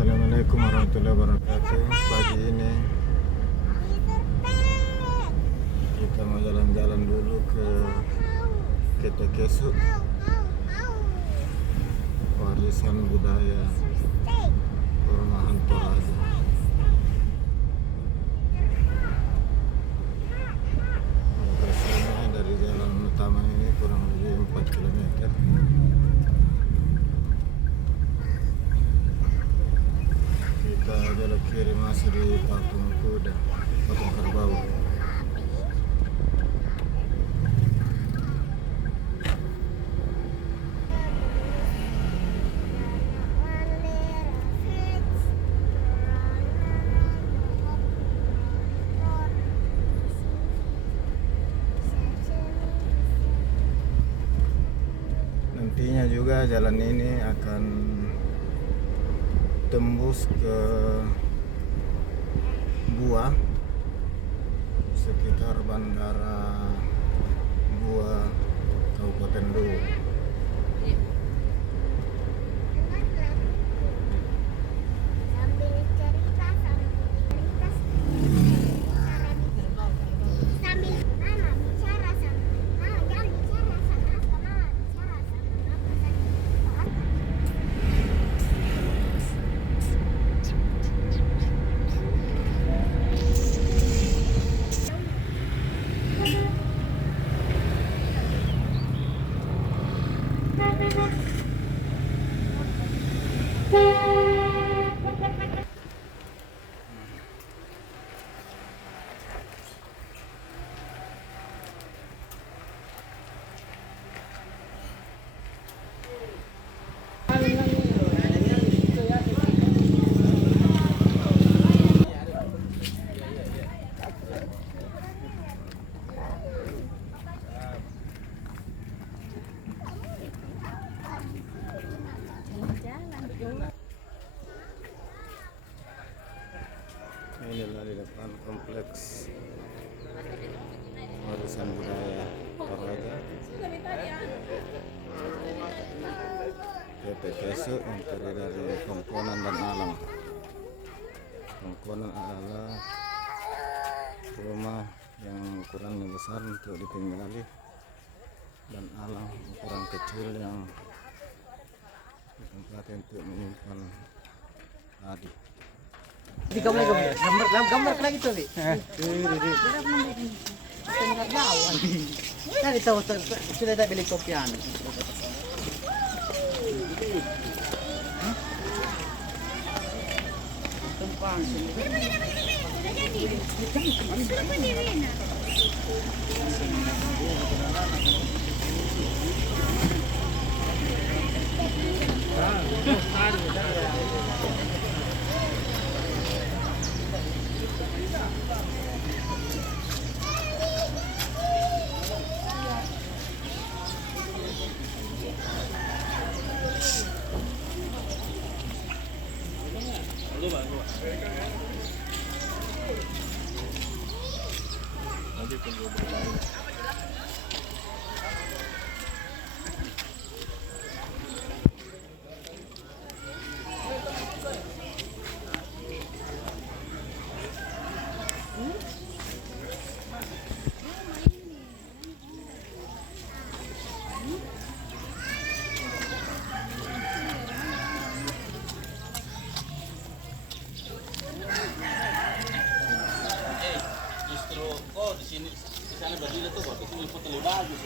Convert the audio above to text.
Assalamualaikum warahmatullahi wabarakatuh. Pagi ini kita mau jalan-jalan dulu ke Ketekesu, warisan budaya Perumahan Toraja. Lokasinya dari jalan utama ini kurang lebih 4 km. Kita belok kiri masih di Patung Kuda, Patung Kerbau. Nantinya juga jalan ini akan tembus ke Buah, sekitar Bandara Buah, Kabupaten Luwu. Inilah di depan kompleks warisan budaya Toraja Ketekesu yang terdiri dari Kongkonan dan Alang. Kongkonan adalah rumah yang ukurannya besar untuk ditinggali, dan Alang ukuran kecil yang ditempatkan untuk menyimpan padi. Gambar lagi tuh, Bi. Tadi tahu sudah tak beli kopian. Tumpang. Justru kok di sana berdiri tuh kok di sini foto lebih bagus.